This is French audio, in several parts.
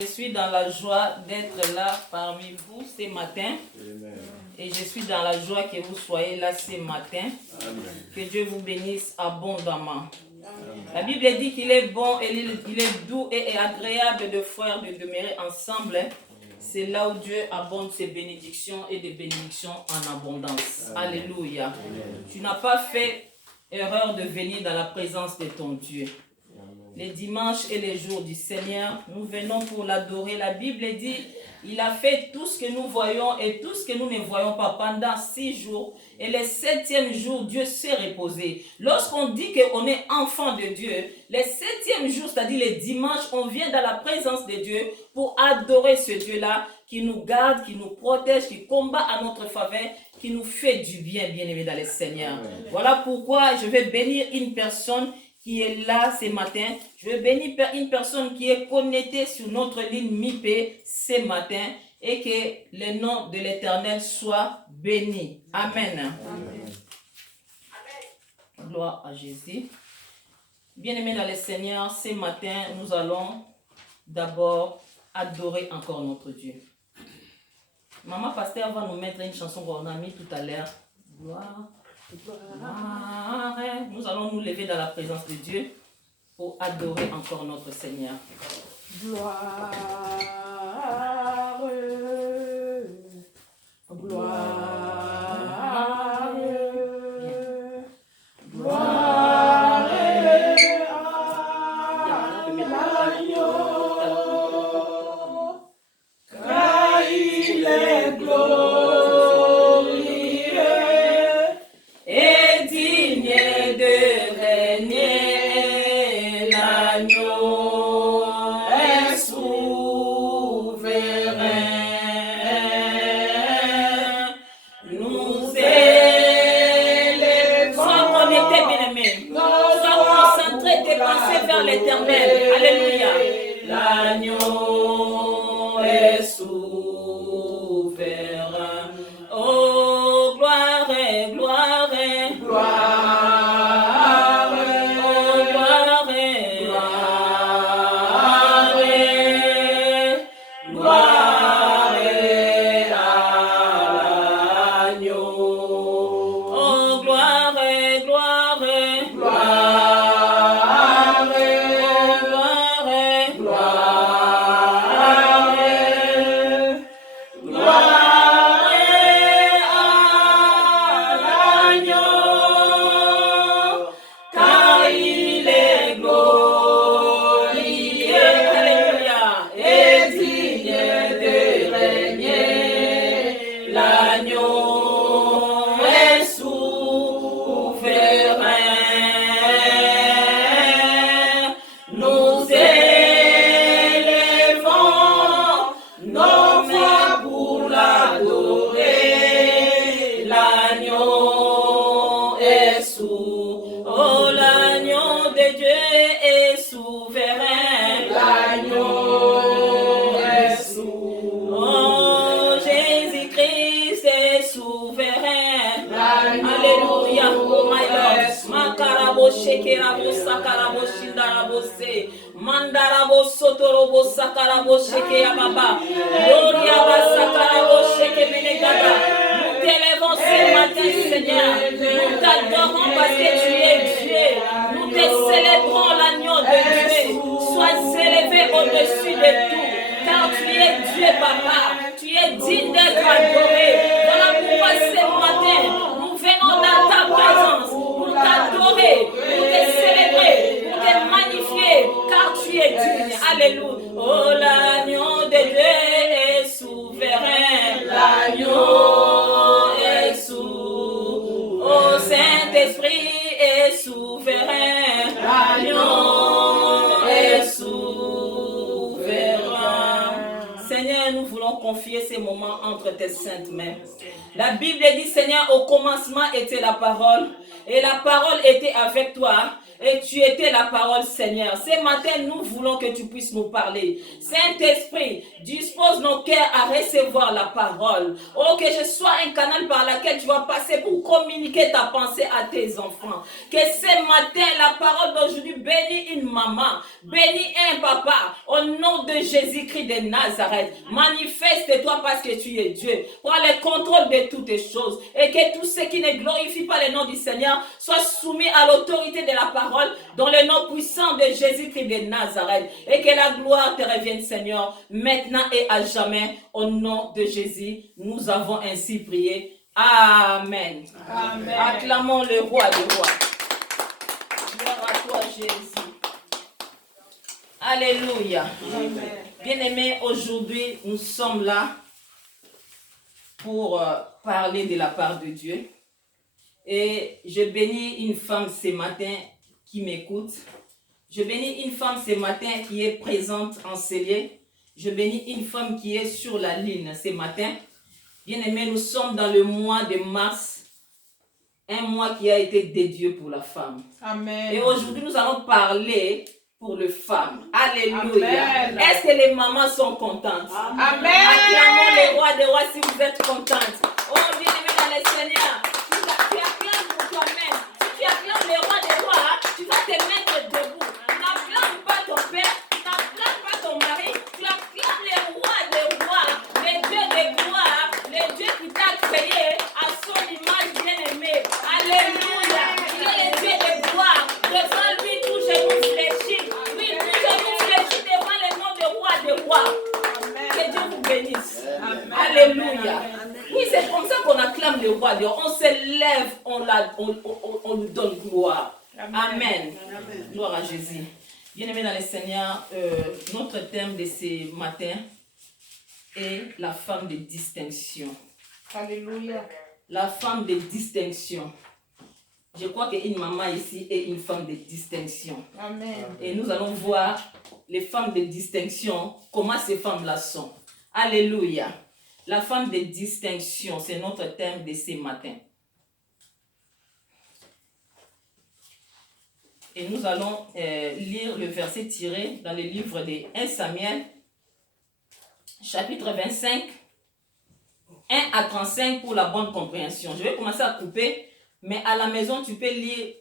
Je suis dans la joie d'être là parmi vous ce matin. Amen. Et je suis dans la joie que vous soyez là ce matin. Amen. Que Dieu vous bénisse abondamment. Amen. La Bible dit qu'il est bon et il est doux et agréable de frères de demeurer ensemble. C'est là où Dieu abonde ses bénédictions et des bénédictions en abondance. Amen. Alléluia. Amen. Tu n'as pas fait erreur de venir dans la présence de ton Dieu. Les dimanches et les jours du Seigneur, nous venons pour l'adorer. La Bible dit, il a fait tout ce que nous voyons et tout ce que nous ne voyons pas pendant 6 jours. Et le 7e jour, Dieu s'est reposé. Lorsqu'on dit qu'on est enfant de Dieu, le 7e jour, c'est-à-dire les dimanches, on vient dans la présence de Dieu pour adorer ce Dieu-là qui nous garde, qui nous protège, qui combat à notre faveur, qui nous fait du bien, bien-aimé dans le Seigneur. Voilà pourquoi je vais bénir une personne qui est là ce matin. Je veux bénir une personne qui est connectée sur notre ligne MIP ce matin et que le nom de l'Éternel soit béni. Amen. Amen. Gloire à Jésus. Bien-aimés dans le Seigneur, ce matin, nous allons d'abord adorer encore notre Dieu. Maman Pasteur va nous mettre une chanson qu'on a mis tout à l'heure. Gloire. Nous allons nous lever dans la présence de Dieu pour adorer encore notre Seigneur. Gloire, gloire, gloire à l'agneau, car il est glorieux et digne de régner. L'agneau est souverain. Nous élevons. Sois connecté, bien-aimé. Sois concentré, tes pensées vers l'Éternel. Alléluia. L'agneau est souverain. Oh, gloire, gloire, Gloire, oh, gloire, gloire, gloire à l'agneau. oh, gloire, gloire, Gloire, gloire, gloire, gloire à l'agneau, car il est glorieux Alléluia. et digne de régner. L'agneau est souverain. Nous élevons nos voix pour l'adorer. L'agneau est souverain. Oh, l'agneau de Dieu est souverain. L'agneau est souverain. Oh, Jésus-Christ est souverain. Alléluia. Oh my Lord. Makarabo shekerabo sakarabo shindarabo se. Mandarabo sotorobo sakarabo sheke ya baba. Gloria ba sakarabo sheke menegada. Nous t'élèvons ce matin, Seigneur. Nous t'adorons parce que tu es Dieu. Nous te célébrons l'agneau de Dieu. Sois élevé au-dessus de tout. Car tu es Dieu, papa. Tu es digne d'être adoré. Voilà pourquoi ce matin, nous venons dans ta présence pour t'adorer, pour te célébrer, pour te magnifier, car tu es digne. Alléluia. Oh, l'agneau de Dieu est souverain. L'agneau est souverain. Oh, Saint-Esprit est souverain. L'agneau est souverain. Seigneur, nous voulons confier ces moments entre tes saintes mains. La Bible dit, Seigneur, au commencement était la parole, et la parole était avec toi, et tu étais la parole, Seigneur. Ce matin, nous voulons que tu puisses nous parler. Saint-Esprit, dispose nos cœurs à recevoir la parole. Oh, que je sois un canal par lequel tu vas passer pour communiquer ta pensée à tes enfants. Que ce matin, la parole d'aujourd'hui bénit une maman, bénit un papa. Au nom de Jésus-Christ de Nazareth, manifeste-toi parce que tu es Dieu. Prends le contrôle de toutes les choses. Et que tous ceux qui ne glorifient pas le nom du Seigneur soient soumis à l'autorité de la parole dans le nom puissant de Jésus-Christ de Nazareth. Et que la gloire te revienne, Seigneur, maintenant et à jamais. Au nom de Jésus, nous avons ainsi prié. Amen. Amen. Acclamons le roi des rois. Gloire à toi, Jésus. Alléluia. Bien-aimés, aujourd'hui, nous sommes là pour parler de la part de Dieu. Et je bénis une femme ce matin qui m'écoute. Je bénis une femme ce matin qui est présente en Célier. Je bénis une femme qui est sur la ligne ce matin. Bien-aimés, nous sommes dans le mois de mars, un mois qui a été dédié pour la femme. Amen. Et aujourd'hui, nous allons parler pour les femmes. Alléluia. Amen. Est-ce que les mamans sont contentes? Amen. Acclamons les rois des rois si vous êtes contentes. Oh, bien-aimés dans le Seigneur, tu acclames pour toi-même. Si tu acclames les rois des rois, tu vas te mettre debout. Tu n'acclames pas ton père, tu n'acclames pas ton mari, tu acclames les rois des rois, les dieux des gloires, les dieux qui t'a créé à son image bien-aimée. Alléluia. Il est le Dieu des gloires. Devant lui, tout genou fléchit. Oui, tout genou fléchit devant le nom de roi des rois. Que Dieu vous bénisse. Amen. Alléluia. Oui, c'est comme ça qu'on acclame le roi des rois. On se lève, on lui donne gloire. Amen. Gloire à Jésus. Bien-aimés dans le Seigneur, notre thème de ce matin est la femme de distinction. Alléluia. La femme de distinction. Je crois qu'une maman ici est une femme de distinction. Amen. Et nous allons voir les femmes de distinction, comment ces femmes-là sont. Alléluia. La femme de distinction, c'est notre thème de ce matin. Et nous allons lire le verset tiré dans le livre de 1 Samuel, chapitre 25, 1 à 35 pour la bonne compréhension. Je vais commencer à couper, mais à la maison, tu peux lire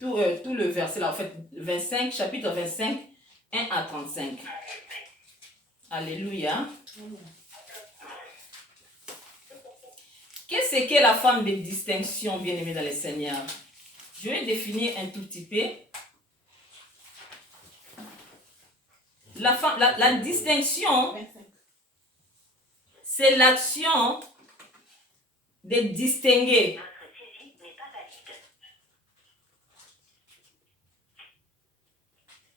tout le verset là. En fait, 25, chapitre 25, 1 à 35. Alléluia. Qu'est-ce que la femme de distinction, bien-aimée dans le Seigneur? Je vais définir un tout petit peu. La distinction, c'est l'action de distinguer.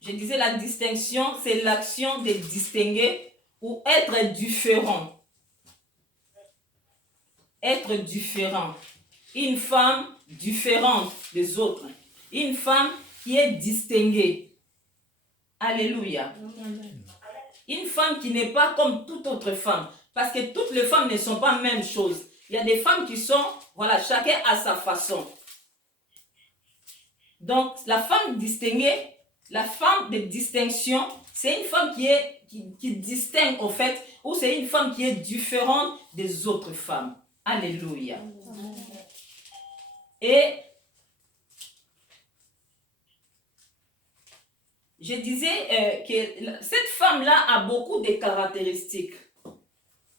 Je disais la distinction, c'est l'action de distinguer ou être différent. Être différent. Une femme différente des autres. Une femme qui est distinguée. Alléluia. Une femme qui n'est pas comme toute autre femme. Parce que toutes les femmes ne sont pas la même chose. Il y a des femmes qui sont, voilà, chacun à sa façon. Donc, la femme distinguée, la femme de distinction, c'est une femme qui distingue en fait, ou c'est une femme qui est différente des autres femmes. Alléluia. Et je disais que cette femme-là a beaucoup de caractéristiques.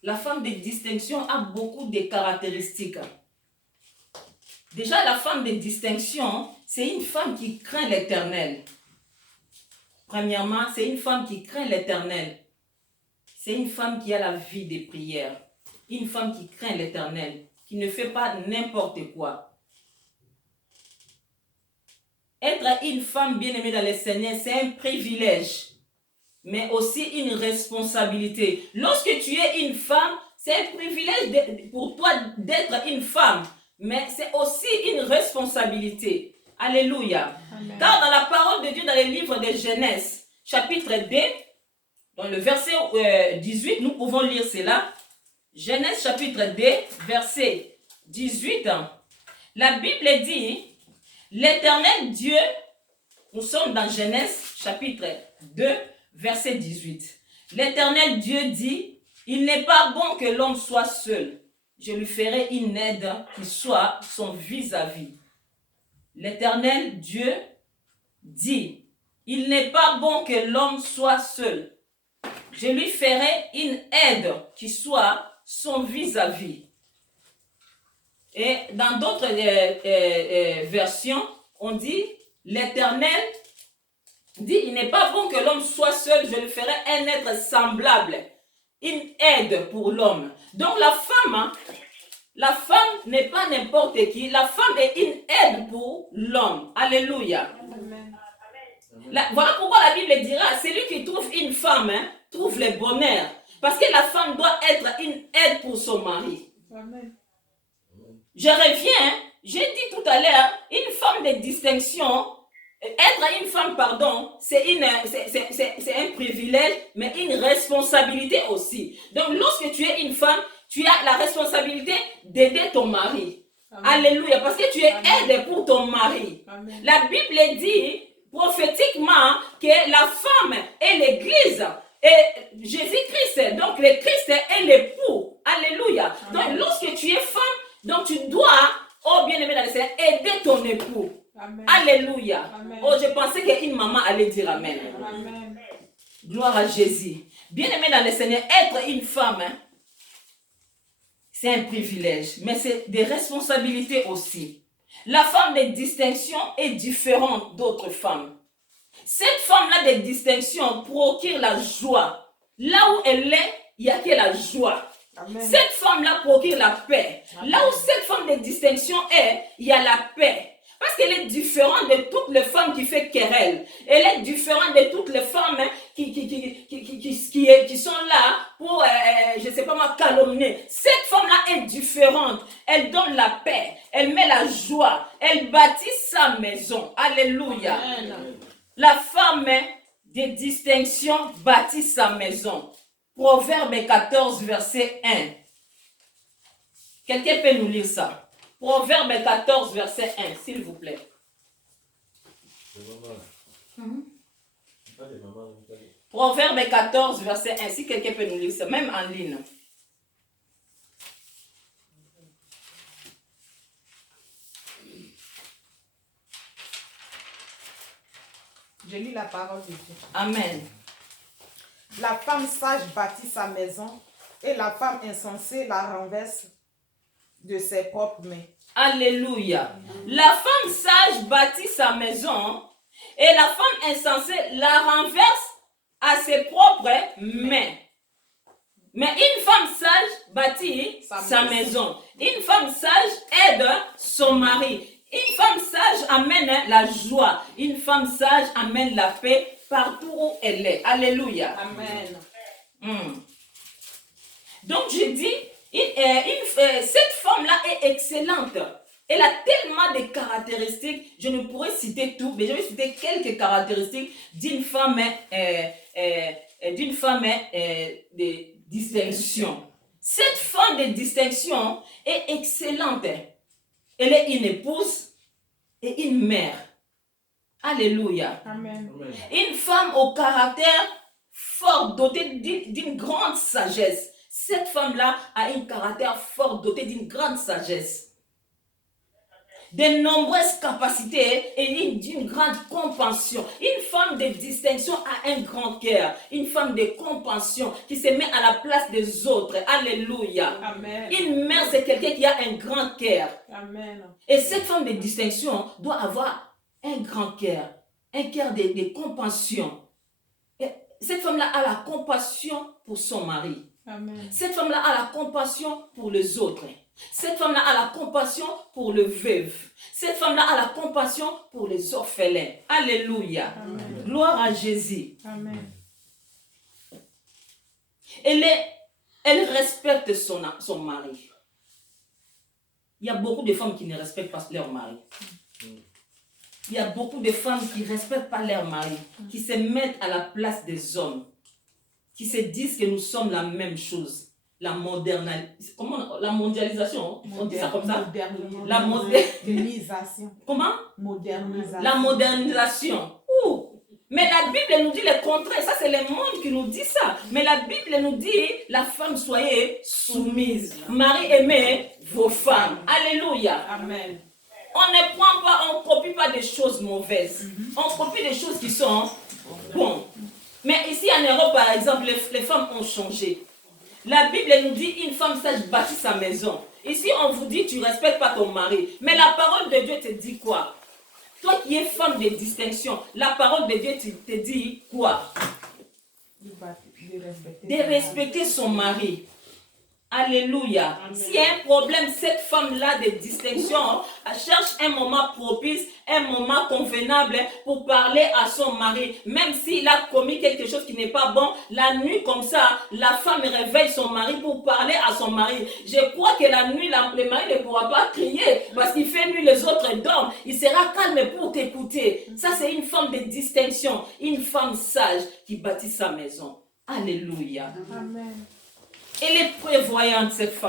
La femme de distinction a beaucoup de caractéristiques. Déjà, la femme de distinction, c'est une femme qui craint l'Éternel. Premièrement, c'est une femme qui craint l'Éternel. C'est une femme qui a la vie des prières. Une femme qui craint l'Éternel, qui ne fait pas n'importe quoi. Être une femme bien-aimée dans le Seigneur, c'est un privilège, mais aussi une responsabilité. Lorsque tu es une femme, c'est un privilège pour toi d'être une femme, mais c'est aussi une responsabilité. Alléluia. Amen. Car dans la parole de Dieu, dans le livre de Genèse, chapitre 2, dans le verset 18, nous pouvons lire cela. Genèse chapitre 2, verset 18. La Bible dit, l'Éternel Dieu, nous sommes dans Genèse chapitre 2, verset 18. L'Éternel Dieu dit, Il n'est pas bon que l'homme soit seul. Je lui ferai une aide qui soit son vis-à-vis. L'Éternel Dieu dit, il n'est pas bon que l'homme soit seul. Je lui ferai une aide qui soit son vis-à-vis. Et dans d'autres versions, on dit, l'Éternel dit, il n'est pas bon que l'homme soit seul, je lui ferai un être semblable, une aide pour l'homme. Donc la femme n'est pas n'importe qui, la femme est une aide pour l'homme. Alléluia. Voilà pourquoi la Bible dira, celui qui trouve une femme, trouve le bonheur. Parce que la femme doit être une aide pour son mari. Amen. Je reviens, j'ai dit tout à l'heure, une femme de distinction, être une femme, pardon, c'est un privilège, mais une responsabilité aussi. Donc lorsque tu es une femme, tu as la responsabilité d'aider ton mari. Amen. Alléluia, parce que tu es aide pour ton mari. Amen. La Bible dit prophétiquement que la femme est l'église et Jésus-Christ, donc le Christ est l'époux. Alléluia. Amen. Donc lorsque tu es femme, donc tu dois, oh bien-aimé dans le Seigneur, aider ton époux. Amen. Alléluia. Amen. Oh, je pensais qu'une maman allait dire Amen. Amen. Gloire à Jésus. Bien-aimé dans le Seigneur, être une femme, c'est un privilège, mais c'est des responsabilités aussi. La femme de distinction est différente d'autres femmes. Cette femme-là de distinction procure la joie. Là où elle est, il n'y a que la joie. Amen. Cette femme-là procure la paix. Amen. Là où cette femme de distinction est, il y a la paix. Parce qu'elle est différente de toutes les femmes qui font querelle. Elle est différente de toutes les femmes qui sont là pour, je ne sais pas moi, calomnier. Cette femme-là est différente. Elle donne la paix. Elle met la joie. Elle bâtit sa maison. Alléluia. Amen. La femme de distinction bâtit sa maison. Proverbe 14, verset 1. Quelqu'un peut nous lire ça? Proverbe 14, verset 1, s'il vous plaît. Proverbe 14, verset 1, si quelqu'un peut nous lire ça, même en ligne. Je lis la parole de Dieu. Amen. La femme sage bâtit sa maison et la femme insensée la renverse de ses propres mains. Alléluia. La femme sage bâtit sa maison et la femme insensée la renverse à ses propres mains. Mais une femme sage bâtit sa maison. Une femme sage aide son mari. Une femme sage amène la joie. Une femme sage amène la paix partout où elle est. Alléluia. Amen. Donc je dis, cette femme-là est excellente. Elle a tellement de caractéristiques. Je ne pourrais citer tout, mais je vais citer quelques caractéristiques d'une femme de distinction. Cette femme de distinction est excellente. Elle est une épouse et une mère. Alléluia. Amen. Une femme au caractère fort, dotée d'une grande sagesse. Cette femme-là a un caractère fort, doté d'une grande sagesse. De nombreuses capacités et d'une grande compassion. Une femme de distinction a un grand cœur. Une femme de compassion qui se met à la place des autres. Alléluia. Amen. Une mère, c'est quelqu'un qui a un grand cœur. Amen. Et cette femme de distinction doit avoir un grand cœur. Un cœur de compassion. Et cette femme-là a la compassion pour son mari. Amen. Cette femme-là a la compassion pour les autres. Cette femme-là a la compassion pour le veuve. Cette femme-là a la compassion pour les orphelins. Alléluia. Amen. Gloire à Jésus. Amen. Elle respecte son mari. Il y a beaucoup de femmes qui ne respectent pas leur mari. Il y a beaucoup de femmes qui ne respectent pas leur mari, qui se mettent à la place des hommes, qui se disent que nous sommes la même chose. La mondialisation, on dit ça comme ça? La modernisation. Comment? Modernisation. La modernisation. Mais la Bible nous dit le contraire. Ça, c'est le monde qui nous dit ça. Mais la Bible nous dit, la femme, soyez soumise. Mari, aimez vos femmes. Alléluia. Amen. On ne prend pas, on ne copie pas des choses mauvaises. On copie des choses qui sont bonnes. Mais ici en Europe, par exemple, les femmes ont changé. La Bible nous dit, une femme sage bâtit sa maison. Ici, on vous dit, tu ne respectes pas ton mari. Mais la parole de Dieu te dit quoi? Toi qui es femme de distinction, la parole de Dieu te dit quoi? De respecter son mari. Alléluia. S'il y a un problème, cette femme-là de distinction, elle cherche un moment propice, un moment convenable pour parler à son mari. Même s'il a commis quelque chose qui n'est pas bon, la nuit comme ça, la femme réveille son mari pour parler à son mari. Je crois que la nuit, le mari ne pourra pas crier parce qu'il fait nuit, les autres dorment. Il sera calme pour t'écouter. Ça, c'est une femme de distinction, une femme sage qui bâtit sa maison. Alléluia. Amen. Elle est prévoyante, cette femme.